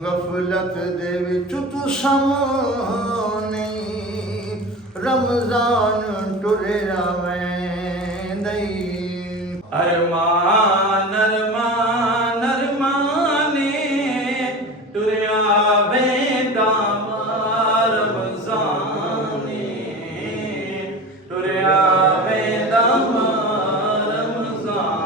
गफलत दे विच तू सामने रमजान टुरिया वेंदई अरमान अरमान अरमाने टुरिया वेंदा रमज़ाने टुरिया वेंदा रमज़ाने।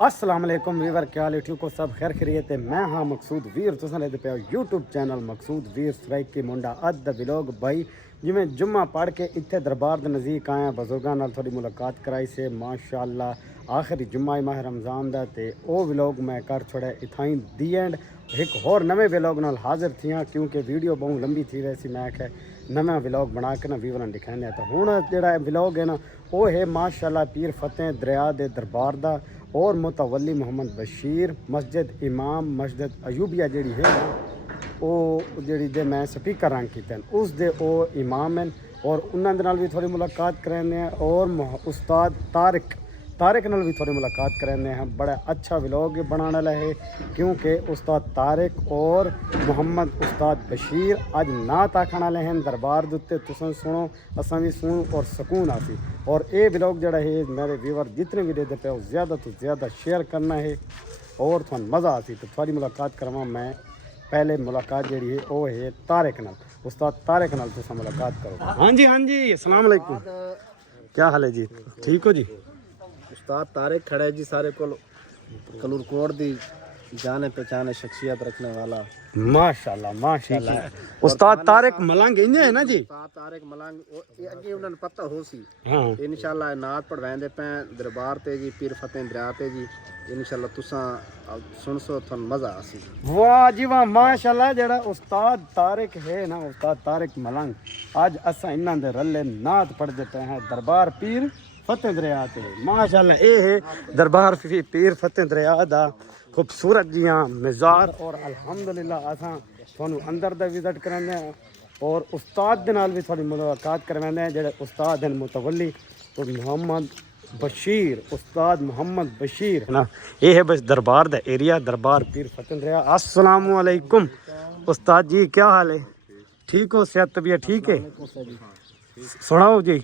अस्सलाम वालेकुम वीवर क्या हाल है? ठीक हो सब? खैर खैरियत है। मैं हाँ मकसूद वीर तुसां दे पे यूट्यूब चैनल मकसूद वीर सराइक की मुंडा अद द व्लॉग भाई जिमें जुम्मा पढ़ के इत्थे दरबार दे नज़दीक आया बजुर्गां नाल थोड़ी मुलाकात कराई से माशाअल्लाह आखिरी जुम्मा माह रमज़ान दा ते ओ व्लॉग मैं कर छोड़ा इथाई दी एंड एक होर नवे व्लॉग नाल हाजिर थियां क्योंकि वीडियो बहुत लंबी थी वैसी मैं आख्या नवा व्लॉग बना के ना वीवरां दिखाने तो हुण जेहड़ा व्लॉग है ना वो है माशाअल्लाह पीर फतेह दरिया दे दरबार दा और मुतवली मोहम्मद बशीर मस्जिद इमाम मस्जिद अयूबिया जी है ना वो जी मैं स्पीकर रंग किए उस दे ओ इमाम हैं और उन्होंने नाल भी थोड़ी मुलाकात कराने और उस्ताद तारिक नाल भी थोड़ी मुलाकात कराने हैं। बड़ा अच्छा व्लॉग बनाने वाला है क्योंकि उस्ताद तारिक और मोहम्मद उस्ताद बशीर अज नात आखण वाले हैं दरबार के उत्ते तुम सुनो असा भी सुनो और सकून आसी और ये व्लॉग जड़ा है मेरे व्यूवर जितने भी देते पे ज़्यादा तो ज़्यादा शेयर करना है और थोड़ा मज़ा आसी तो थोड़ी मुलाकात करवा मैं पहले मुलाकात जी है वो है तारिक नाल उस्ताद तारिक नाल तुम मुलाकात करो। हाँ जी अस्सलाम वालेकुम क्या हाल है जी? ठीक हो जी? उस्ताद तारिक खड़ा है जी सारे को कलूरकोट दी जाने पहचाने शख्सियत रखने वाला माशाल्लाह उस्ताद तारिक मलंग इंजे है ना जी? उस्ताद तारिक मलंग अगे उन्हें पता हो सी हाँ इंशाल्लाह नात पढ़वांदे पे दरबार ते जी पीर फतेह दरिया ते जी इंशाल्लाह तुसा सुन सो थन मजा आसी। वाह जी वाह माशाल्लाह जेड़ा उस्ताद तारिक है ना उस्ताद तारिक मलंग आज असा इन्हां दे रले नात पढ़दे पे हैं दरबार पीर फतेह दरिया ते माशाल्लाह ये है दरबार पीर फतेह दरिया दा खूबसूरत जियां मज़ार और अल्हम्दुलिल्लाह असा थानू अंदर दा विजिट कराने और उस्ताद दे नाल भी थोड़ी मुलाकात करवाने जेड़े उस्ताद हैं मुतवली और मोहम्मद बशीर उस्ताद मोहम्मद बशीर है ना ये है बस दरबार दा एरिया दरबार पीर फतेह दरिया। अस्सलाम वालेकुम उस्ताद जी क्या हाल है? ठीक हो? सेहत तबीयत ठीक है? सुनाओ जी।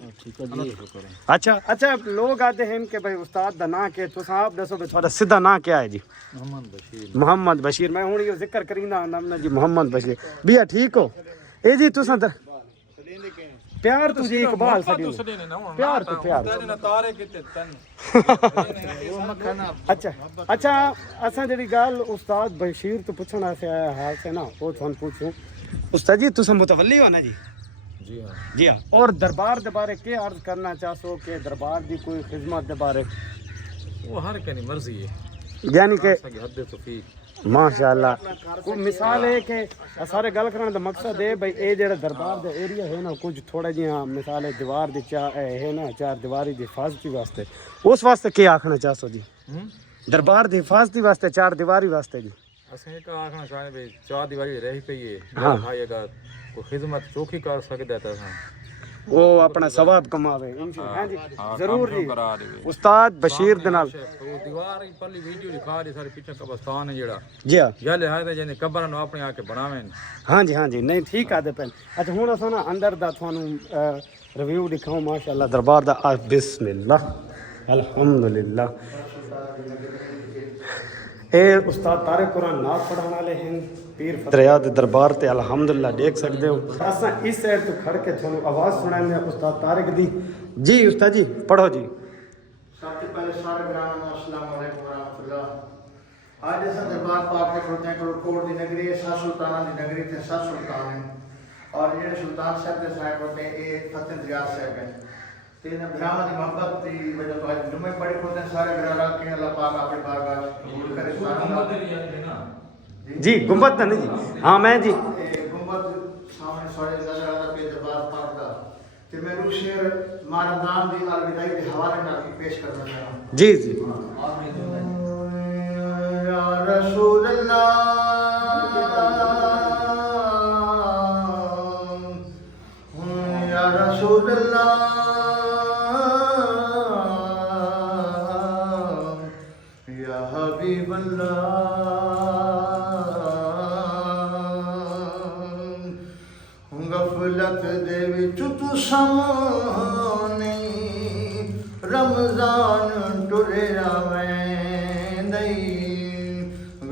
अच्छा लोग आते हैं कि भाई उस्ताद दा ना के तुस आप दसो भाई थोड़ा सीधा ना क्या है जी? मोहम्मद बशीर मैं हुण यो जिक्र करींदा नाम जी मोहम्मद बशीर भैया ठीक हो? ए जी तुस प्यार तुझे इकबाल सदी प्यार तो प्यार अच्छा असा जी गल उस्ताद बशीर तो पूछना से आया हाल से ना वो थानू पूछूं उस्ताद जी तुस मुतवली हो ना जी? जी हाँ और दरबार के बारे क्या अर्ज करना चाहो कि दरबार की कोई खिदमत के बारे? वो हर की मर्जी है यानी कि कि माशाल्लाह कोई मिसाल है कि सारे गल करने का मकसद है भाई ये जो दरबार का एरिया है ना कुछ थोड़ा जिहा मिसाल है दीवार की है ना चार दीवारी की हिफाजती वास्ते उस वास्ते क्या आखना चाहो जी? दरबार की हिफाजती वास्ते चार दीवारी वास्ते जी असें का आखना चाहे भाई चार दीवारी रही पई है हाँ। भाई अगर कोई खिदमत चौकी कर सकदा तो वो अपना सवाब कमावे हाँ जी जरूर जी करा देवे उस्ताद बशीर दे नाल वो दीवार की पल्ली वीडियो दिखा दे सारे पीछे कब्रिस्तान है जेड़ा जी हाँ गल है जिन्हें कब्र नु अपने आके बनावे हाँ जी नहीं ठीक आदे पेन। अच्छा हुण असां ना अंदर दा थानू रिव्यू दिखाऊं माशाल्लाह दरबार दा बिस्मिल्लाह अल्हम्दुलिल्लाह ए उस्ताद तारिक कुरान नात पढ़ाने वाले हैं पीर दरिया दे दरबार ते अल्हम्दुलिल्लाह देख सकते हो असां इस साइड तो खड़ के थानू आवाज़ सुनाने उस्ताद तारिक दी जी उस्ताद जी पढ़ो जी। सबसे पहले सारे ग्राम अस्सलाम वालेकुम रहमतुल्लाह। आज अस दरबार पाक में खड़ोते हैं कलूरकोट की नगरी है सात सुल्ताना की नगरी थे सात सुल्तान हैं और ये सुल्तान साहब के साहब होते हैं ये फतेह दरिया साहब हैं तो इन्हें भरावां की मोहब्बत की वजह तो आज जुम्मे पढ़े होते हैं सारे ग्राम रल के अल्लाह पाक अपने बारगाह कबूल करे जी गुंबद तो नहीं जी हाँ मैं जी गुंबद सामने सारे नजर आता पे दरबार पाक दा ते मैं रूह शेर मारदान दी अलविदाई के हवाले नाल पेश करना चाहता हूं जी या रसूल अल्लाह या रसूल अल्लाह या हबीब हबीब अल्लाह गफलत दे विच तू सामने रमजान टुरिया वेंदई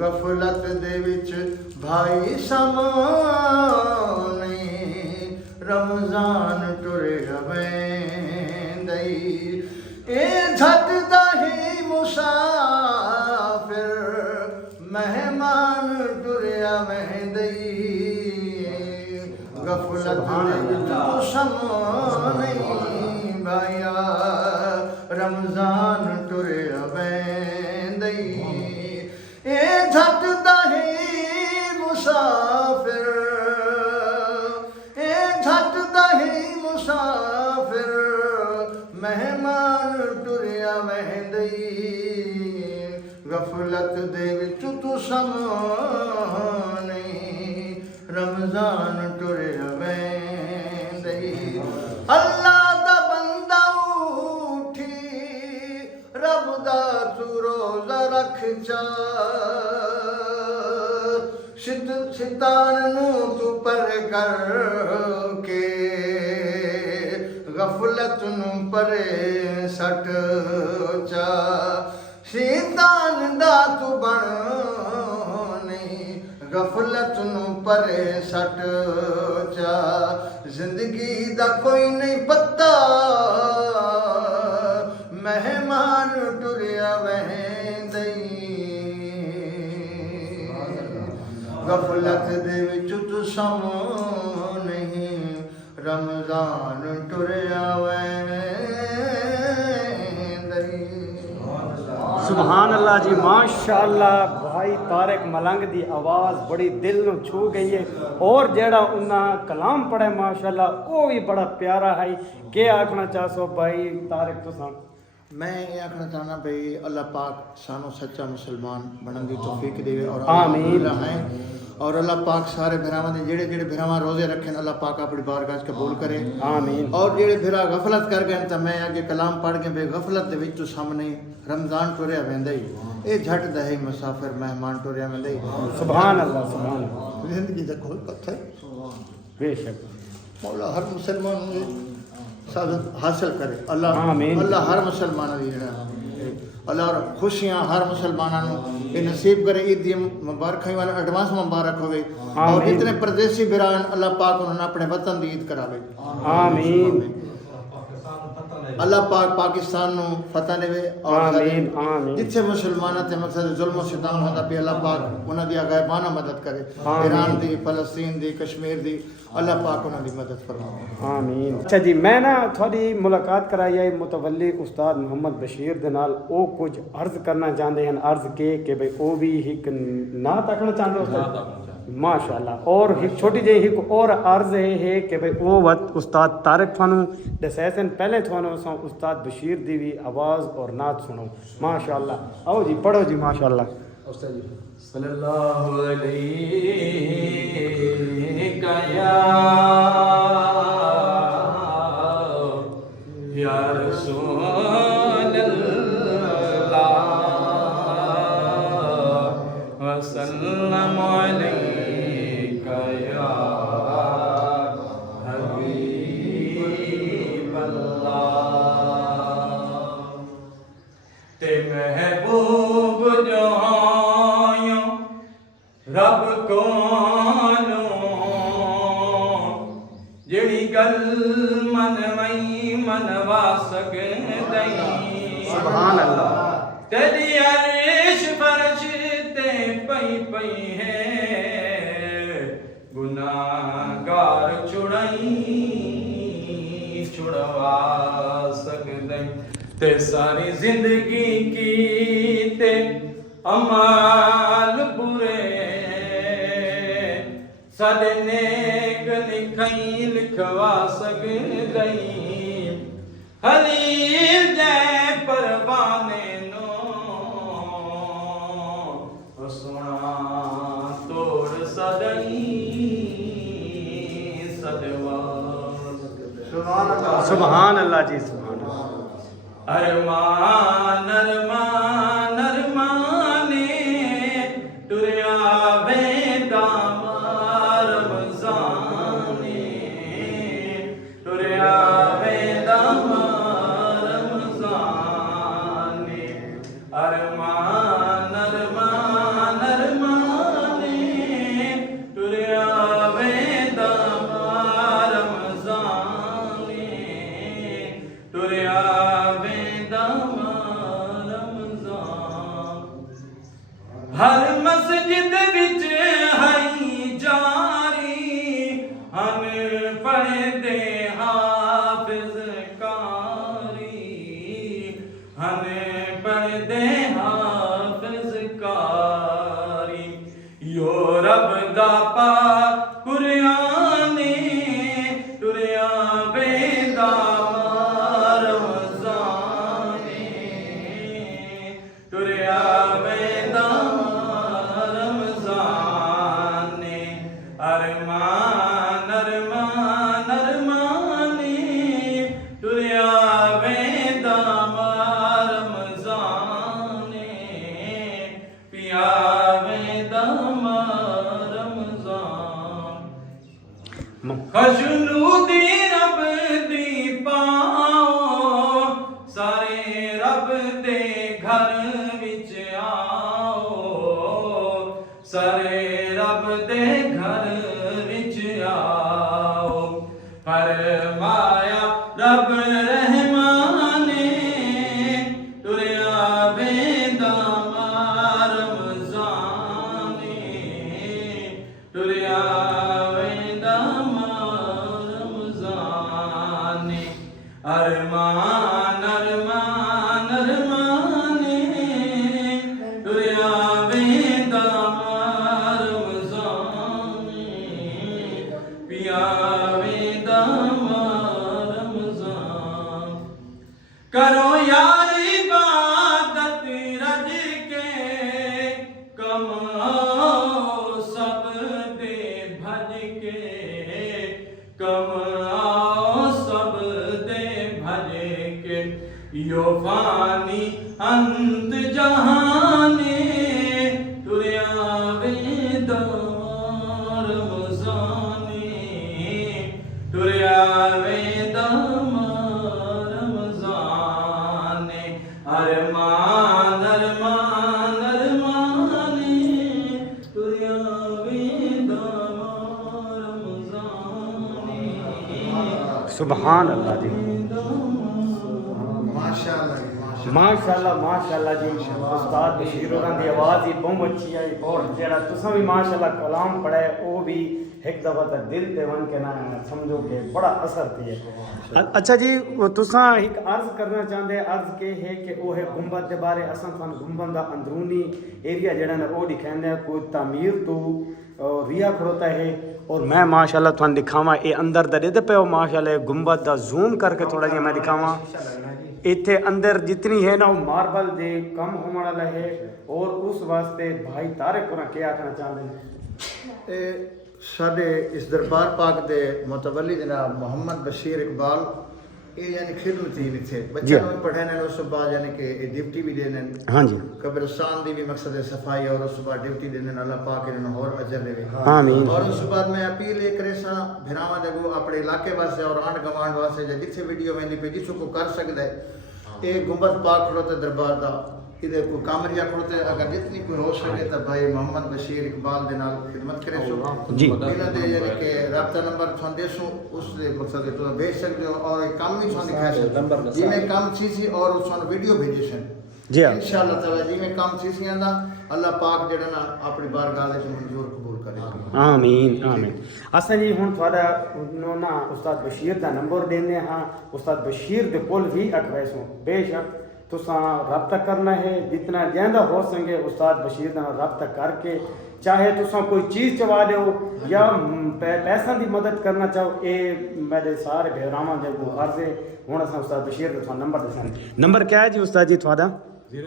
गफलत दे विच भाई सामने रमजान टुरिया वेंदई ए झट दा ही मुसाफिर मेहमान टुरिया वेंदई गफलत दे विच तू सामने भाया रमजान टुरिया वेंदई ए झट दा ही मुसाफिर ए झट दा ही मुसाफिर मेहमान टुरिया वेंदई गफलत दे विच तू सामने रमजान टुरिया वेंदई अल्लाह दा बंदा उठी रब दा तू रोज़ा रख चा शैतान नू तू पर कर के गफलत नू परे सट चा शैतान दा तू बन नहीं गफलत नू परे सट चा जिंदगी दा कोई नहीं पता मेहमान टुरिया वेंदई गफलत दे विच तू सामने रमजान टुरिया वेंदई सुभान अल्लाह जी माशाअल्लाह भाई तारिक मलंग दी आवाज़ बड़ी दिल नू छू गई है और जेड़ा उन्ना कलाम पढ़े माशाअल्लाह वो भी बड़ा प्यारा है के आखना चाहसो भाई तारिक तुसा मैं ये आखना चाहना भाई अल्लाह पाक सानू सच्चा मुसलमान बनने की तौफीक देवे और आमीन है और अल्लाह पाक सारे भरावां दे जेड़े जेड़े भरावां रोजे रखे अल्लाह पाक अपनी बारगाह च कबूल करे आमीन और जेड़े भरा गफलत कर गए तो मैं आगे कलाम पढ़ के बे गफलत दे विच सामने रमजान टुरिया वेंदई ए झट दहे मुसाफिर मेहमान टुरिया वेंदई सुभान अल्लाह जिंदगी दा कोई पत्थर बेशक मौला हर मुसलमान नू सादत हासिल करे अल्लाह आमीन। अल्लाह हर मुसलमान दी अल्लाह और खुशियां हर मुसलमानों ये नसीब करे ईद दी मुबारक वाला एडवांस मुबारक होवे और जितने परदेसी बिरान अल्लाह पाक उन्होंने अपने वतन दी ईद करावे आमीन अल्लाह पाक पाकिस्तान नु फतह देवे और आमीन आमीन जिथे मुसलमानां ते मकसद जुल्म और सितम होंदा पे अल्लाह पाक उन्हां दी गायबाना मदद करे ईरान दी फलस्तीन दी कश्मीर दी अल्लाह पाक उन्हां दी मदद फरमावे आमीन अच्छा जी मैं ना थोड़ी मुलाकात कराई है मुतवल्ली उस्ताद मोहम्मद बशीर दे नाल ओ कुछ अर्ज करना चाहते हैं अर्ज के भाई ओ भी एक ना तकना चाहते हो माशाअल्लाह और एक छोटी जी एक और अर्ज है कि भाई वो वक्त उस्ताद तारिक थानू दसैसन पहले थानू असां उस्ताद बशीर दी भी आवाज़ और नात सुनो माशाअल्लाह आओ जी पढ़ो जी माशाअल्लाह उस्ताद जी सल्लल्लाहु अलैहि या रसूल अल्लाह वसल्लम अलैका या हबीब अल्लाह ते महबूब जो रब कोलो जेड़ी गल मन मई मनवा सकदई सुभान अल्लाह तेरी अर्श फर्श ते पई पई है गुनाहगार छुड़वा सकदई ते सारी जिंदगी की ते अमाल बुरे साडे नेक लिखई लिखवा सकदई हलील जै परवाने नो सोना तोड़ सदई सदवा सुभान अल्लाह जी सुभान अल्लाह अरमान अरमान अरमाने हर मस्जिद विच हई जारी हन पढ़दे हाफिज कारी हन पढ़दे हाफिज कारी यो रब दा पाक कुराने टुरिया बेदा रमज़ाने टुरिया बेदा रमज़ाने अरमान अरमान अरमाने टुरिया बेदा रमज़ाने पिया बेदा खशनूदी रब दी पाओ सारे रब दे घर विच आओ सारे रब दे घर विच आओ फरमाया रब रहमाने टुरिया बेदा रमज़ाने टुरिया अरमान अरमान अरमाने टुरिया बेदा रमज़ाने पिया बेदा रमज़ान करो यार इबादत रज के कमाओ सब दे भज के कमाओ सब दे भज के यो फानी अंत जहाने टुरिया बेदा रमज़ाने टुरिया बेदा रमज़ाने अरमान अरमान अरमाने टुरिया बेदा रमज़ाने सुभान अल्लाह जी माशाअल्लाह माशाअल्लाह जी उस्ताद बशीर होरां दी आवाज़ ही बहुत अच्छी आई और जेड़ा तुसां भी माशाअल्लाह कलाम पढ़े वो भी एक दफ़ा तक दिल ते वन के ना समझो कि बड़ा असर थी है। अच्छा जी तुसां एक अर्ज करना चाहते अर्ज के है कि वो है गुंबद के बारे असां तुहानू गुंबद दा अंदरूनी एरिया जेड़ा ना वो दिखांदे कोई तामीर तो रिया खड़ोता है और मैं माशाअल्लाह तुहानू दिखावा ये अंदर दा दे पे माशाअल्लाह गुंबद दा जूम करके थोड़ा जिहा मैं दिखावा इत्थे अंदर जितनी है ना वो मार्बल दे कम होने वाला है और उस वास्ते भाई तारिक होना क्या आखना चाहते हैं साडे इस दरबार पाक दे मुतवल्ली जनाब मोहम्मद बशीर इकबाल ये यानी खिदमती भी थे बच्चे भी पढ़ाने उस बाद यानी कि ड्यूटी भी देने हाँ जी कब्रिस्तान दी भी मकसद है सफाई और उस बाद ड्यूटी देने अल्लाह पाक इन्हें और अजर देवे आमीन और उस बाद मैं अपील ये करे सा भिरावां दे अपने इलाके वास्ते और आंड गवांड वास्ते जिथे वीडियो वेंदी पे जिसको को कर सकदा है ये गुंबद पाक खड़ोते दरबार दा इधर कोई कामरिया खड़ोते अगर जितनी कोई हो सके तो भाई मोहम्मद बशीर इकबाल दे नाल खिदमत करे सो जी इन्हां दे यानी कि राब्ता नंबर तुहां देसो उस दे मकसद है तो भेज सकते हो और एक काम भी तुहां दिखा सकते जिवें काम थी और उस वीडियो भेजे सन जी हाँ इंशाअल्लाह ताला जिवें काम थी आंदा अल्लाह पाक जेड़ा ना अपनी बारगाह विच मंजूर कबूल करे आमीन आमीन असां जी हुण तुहाडा ना उस्ताद बशीर दा नंबर देने हाँ उस्ताद बशीर दे कोल भी अखवैसो बेशक तुसा रब्ता करना है जितना ज्यादा हो सके उस्ताद बशीर दा रब्ता करके चाहे तुसा कोई चीज़ चवा दो या पैसा की मदद करना चाहो ये मेरे सारे बेरावां दे अर्ज है हुण असां उस्ताद बशीर दा नंबर दसन नंबर क्या है जी उस्ताद जी तुहाडा 0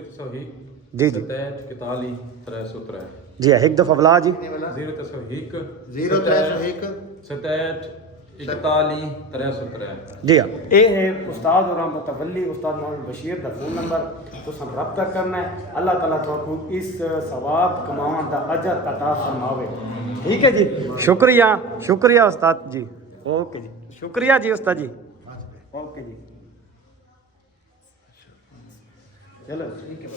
जी जी 41 303 जी एक दफ़ा बुला जी 0 0301 67 41 303 जी हाँ ये है उस्ताद और मुतवल्ली उस्ताद मोहम्मद बशीर का फ़ोन नंबर तो सब रब्ता करना है अल्लाह ताला तुहानू इस सवाब कमावन का अजर अता फरमावे ठीक है जी शुक्रिया शुक्रिया उस्ताद जी ओके जी शुक्रिया जी उस्ताद जी ओके जी चलो ठीक है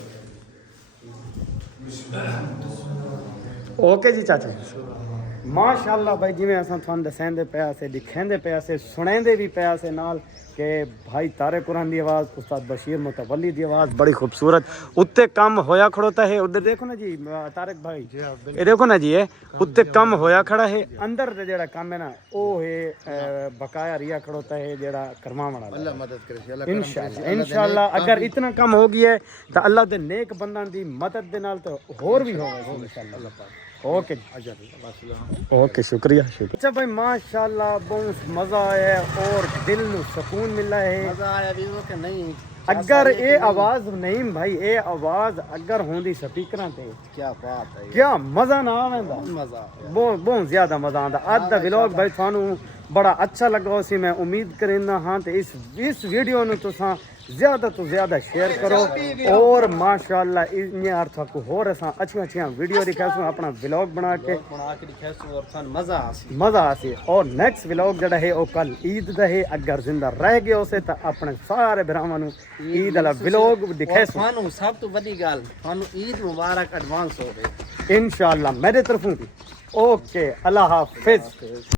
ओके जी चाचा ਮਾਸ਼ਾਅੱਲਾ ਭਾਈ ਜਿਵੇਂ ਅਸਾਂ ਤੁਹਾਨੂੰ ਦੱਸਦੇ ਪਿਆ ਸੇ ਦਿਖਾਉਂਦੇ ਪਿਆ ਸੇ ਸੁਣਾਉਂਦੇ ਵੀ ਪਿਆ ਸੇ ਨਾਲ ਕਿ ਭਾਈ ਤਾਰੇ ਕੁਰਾਨ ਦੀ ਆਵਾਜ਼ ਉਸਤਾਦ ਬਸ਼ੀਰ ਮੁਤਵੱਲੀ ਦੀ ਆਵਾਜ਼ ਬੜੀ ਖੂਬਸੂਰਤ ਉੱਤੇ ਕੰਮ ਹੋਇਆ ਖੜੋਤਾ ਹੈ ਉਧਰ ਦੇਖੋ ਨਾ ਜੀ ਤਾਰਕ ਭਾਈ ਇਹ ਦੇਖੋ ਨਾ ਜੀ ਇਹ ਉੱਤੇ ਕੰਮ ਹੋਇਆ ਖੜਾ ਹੈ ਅੰਦਰ ਦਾ ਜਿਹੜਾ ਕੰਮ ਹੈ ਨਾ ਉਹ ਹੈ ਬਕਾਇਆ ਰਿਆ ਖੜੋਤਾ ਹੈ ਜਿਹੜਾ ਕਰਵਾਉਣ ਵਾਲਾ अल्लाह मदद करे सी, अल्लाह इंशाल्लाह अगर इतना कम हो गया है तो अल्लाह दे नेक बंदा दी मदद दे नाल तो होर भी होगा इंशाल्लाह ओके ओके शुक्रिया अच्छा भाई माशाल्लाह बहुत मजा आया और दिल नु सुकून मिला है मजा आया भी वो कि नहीं अगर ये आवाज नहीं भाई ये आवाज अगर होंदी स्पीकरां ते क्या बात है क्या मजा ना आवेंदा मजा बहुत ज्यादा मजा आंदा आज दा व्लॉग भाई थानू बड़ा अच्छा लगा सी मैं उम्मीद करेंदा हाँ ते इस वीडियो नु तुसां ज़्यादा तो ज़्यादा शेयर करो और माशाल्लाह इन्हें अर्थ को होर असां अच्छी वीडियो दिखासूं अपना व्लॉग बना के दिखासू और सन मजा आसी मज़ा आसी और नेक्स्ट व्लॉग जड़ा है वो कल ईद दा है अगर जिंदा रह गए उसे तो अपने सारे भरावां नु ईद वाला व्लॉग दिखासूं थानू सब तो बड़ी गल थानू ईद मुबारक एडवांस हो गई इंशाल्लाह मेरे तरफों भी ओके अल्लाह हाफिज